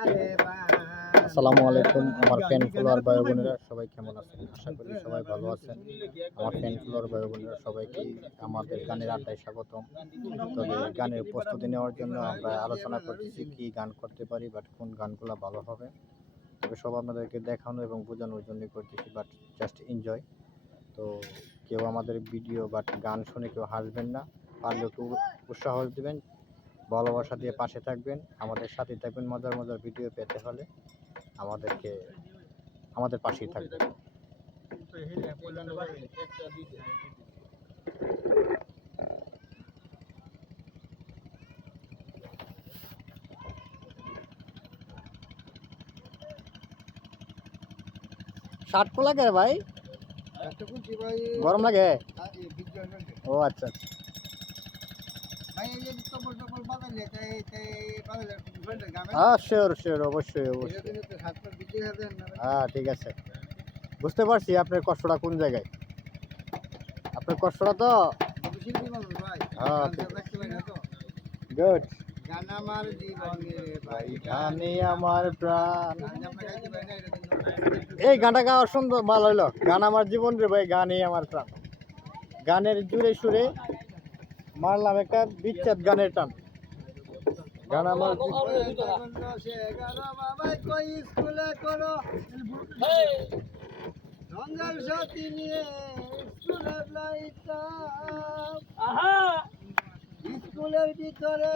আসসালামু আলাইকুম। আমার ফ্যান ফলোয়ার ভাই বোনেরা সবাই কেমন আছেন? আশা করি সবাই ভালো আছেন। আমার ফ্যান ফলোয়ার ভাই বোনেরা সবাইকে আমাদের গানের আড্ডায় স্বাগতম। তবে গানের প্রস্তুতি নেওয়ার জন্য আমরা আলোচনা করতেছি কি গান করতে পারি, বাট কোন গানগুলো ভালো হবে। তবে সব আপনাদেরকে দেখানো এবং বোঝানোর জন্য করতেছি, বাট জাস্ট এনজয়। তো কেউ আমাদের ভিডিও বাট গান শুনে কেউ হাসবেন না, পারলে একটু উৎসাহ দেবেন, ভালোবাসা দিয়ে পাশে থাকবেন, আমাদের সাথে থাকবেন। মজার মজার ভিডিও পেতে হলে আমাদের পাশেই থাকবেন। শার্ট খোলা কে ভাই? গরম লাগে? ও আচ্ছা আচ্ছা। হ্যাঁ শিওর শিওর, অবশ্যই অবশ্যই। হ্যাঁ ঠিক আছে, বুঝতে পারছি আপনার কষ্টটা কোন জায়গায়। আপনার কষ্টটা তো হ্যাঁ গুড। গান আমার জীবনের ভাই, গানে আমার প্রাণ। এই গানটা গাওয়ার সুন্দর ভালো হইলো। গান আমার জীবন রে ভাই, গানে আমার প্রাণ। গানের জুড়ে সুরে মারলাম একটা বিচ্ছেদ গানের টান। গান আমার স্কুলের ভিতরে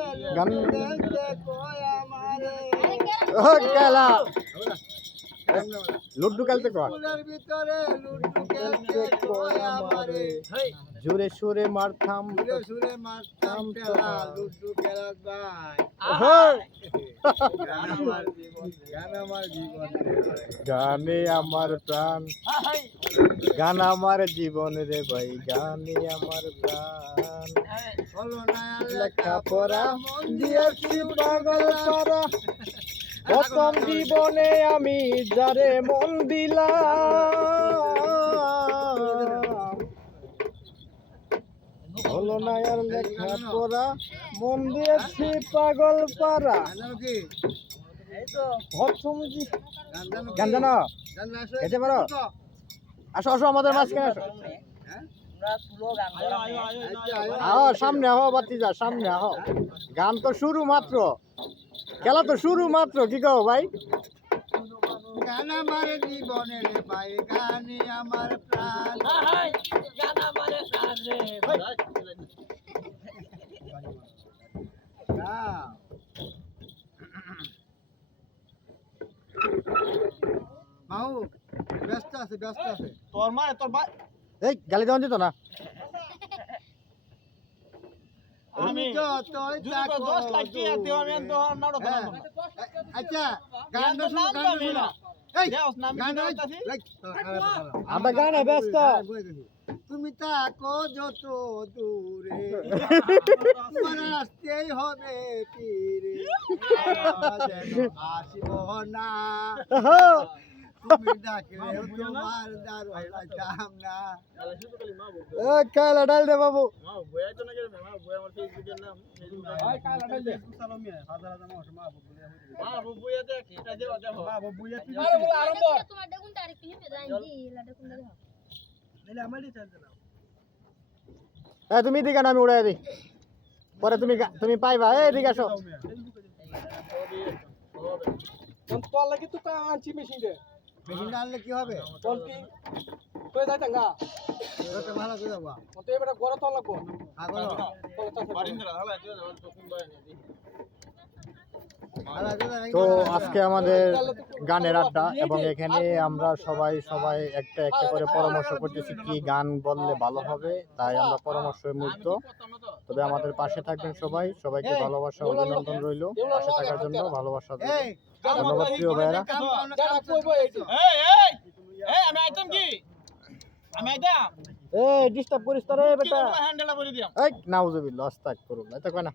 খেলা লুড্ডু খেলতে জোরে সুরে মারতাম, লুড্ডু গানে আমার প্রাণ, গান আমার জীবন রে ভাই, গানে আমার প্রাণ। লেখা পড়া দিয়েছি পাগল পারা, প্রথম জীবনে আমি যারে মন দিলাম, হলো না আর লেখা পড়া, মন দিয়েছি পাগল পারা। প্রথম গান জানো? খেতে পারো? আসো আসো আমাদের মাঝখানে আসো। আহ সামনে আহ বাতিজা, সামনে আহ। গান তো শুরু মাত্র, খেলা তো শুরু মাত্র, কি কও ভাই? গান আমার জীবনের ভাই, গানে আমার প্রাণ, গান আমার প্রাণ রে ভাই। মাও ব্যস্ত আছে, ব্যস্ত আছে। তোর মা তোর ভাই এই গালি দেওয়া যেত না। আমি তো তোই তাকো 10 লাখ কি দেও, আমি তো নাড়ো তো। আচ্ছা গান শুনো, গান শুনো। এই গান গাইতাছি, আমরা গানে ব্যস্ত। তুমি তাকো যত দূরে, তোমার আসতেই হবে ফিরে, আসিব না তুমি ডাকলে, তোমার দরজা পাইতাম না। এ কালা ডাল দে বাবু। মা বইয়া তো না গেলে, মা বইয়া আমার ফেসবুকের নাম, ভাই কালা ডাল দে। সালামি হাজার হাজার মানুষ মা বইয়া হইছে। মা বইয়া দেখ, এটা দেও দেখো। মা বইয়া তুই আরে বল আরম্ভ। তোমার দেখুন তারিখ কি হবে জানি, লাডা কোন দেখো। নেলে আমারই চলতে না। এ তুমি দিগা না, আমি উড়াই দেই। পরে তুমি পাইবা। এই দিগা আসো। কোন তোর লাগি তো আনছি মেশিন দে। মেশিন আনলে কি হবে? কোন কি কই যাইতা গা? ওটা ভালো করে যাবা। ওতে এবারে গড় তো লাগবো। আগো বারিন্দরা হালা দিও না, তো কোন বাই নেই। তো আজকে আমাদের গানের আড্ডা, এবং এখানে আমরা সবাই একটা একটা করে পরামর্শ করতেছি কি গান বললে ভালো হবে, তাই আমরা পরামর্শে মুগ্ধ। তবে আমাদের পাশে থাকবেন সবাই, সবাইকে ভালোবাসা অভিনন্দন রইল, পাশে থাকার জন্য ভালোবাসা ধন্যবাদ প্রিয় ভাইরা। আমি আইতাম কি, আমি আইতাম। এই ডিস্টার্ব করিস তো রে বেটা, হ্যান্ডেলটা বলে দিলাম। এই নাউজুবিল্লাহ, আস্তাগফিরুল্লাহ, এটা কয় না।